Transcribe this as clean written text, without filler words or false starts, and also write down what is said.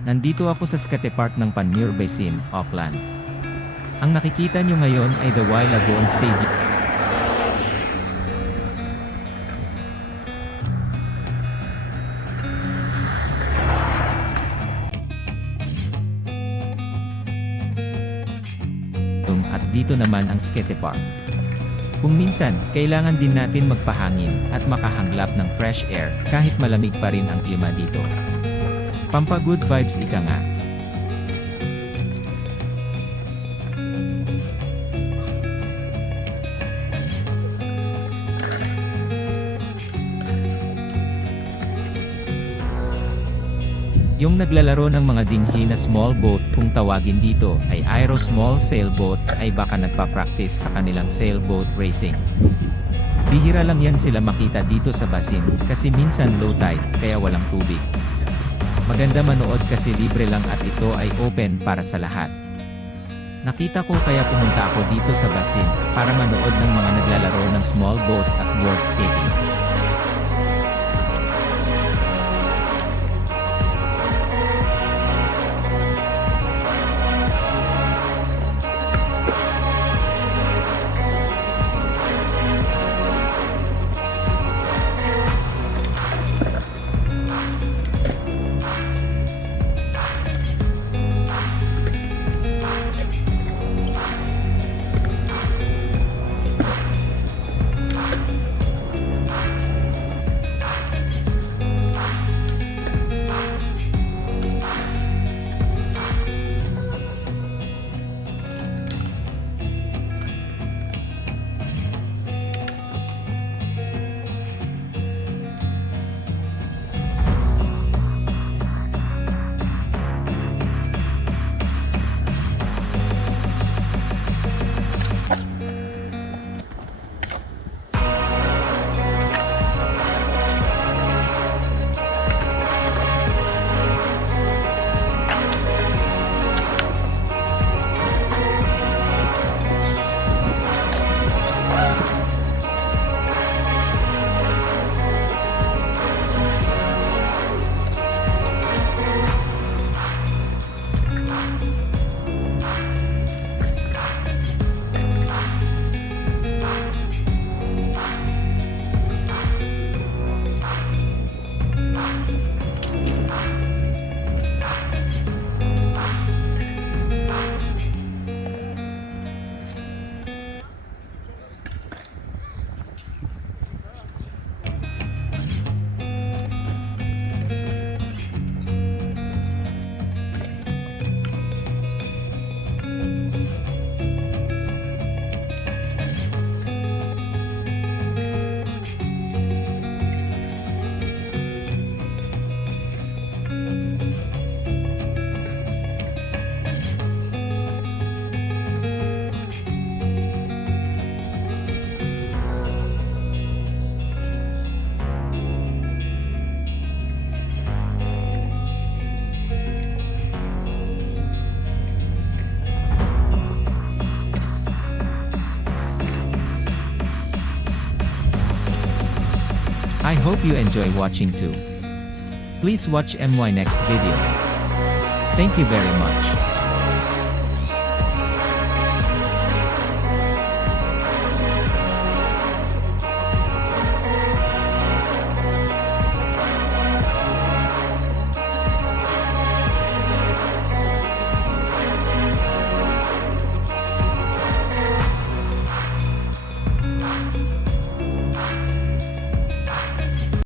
Nandito ako sa Skate Park ng Panmure Basin, Auckland. Ang nakikita nyo ngayon ay the Wai Lagoon Stadium. At dito naman ang Skate Park. Kung minsan, kailangan din natin magpahangin at makahanglap ng fresh air kahit malamig pa rin ang klima dito. Pampa-good vibes ika nga. Yung naglalaro ng mga dinghi na small boat kung tawagin dito ay Aero Small Sailboat ay baka nagpa-practice sa kanilang sailboat racing. Bihira lang yan sila makita dito sa basin kasi minsan low tide kaya walang tubig. Maganda manood kasi libre lang at ito ay open para sa lahat. Nakita ko kaya pumunta ako dito sa basin para manood ng mga naglalaro ng small boat at board skating. I hope you enjoy watching too. Please watch my next video. Thank you very much.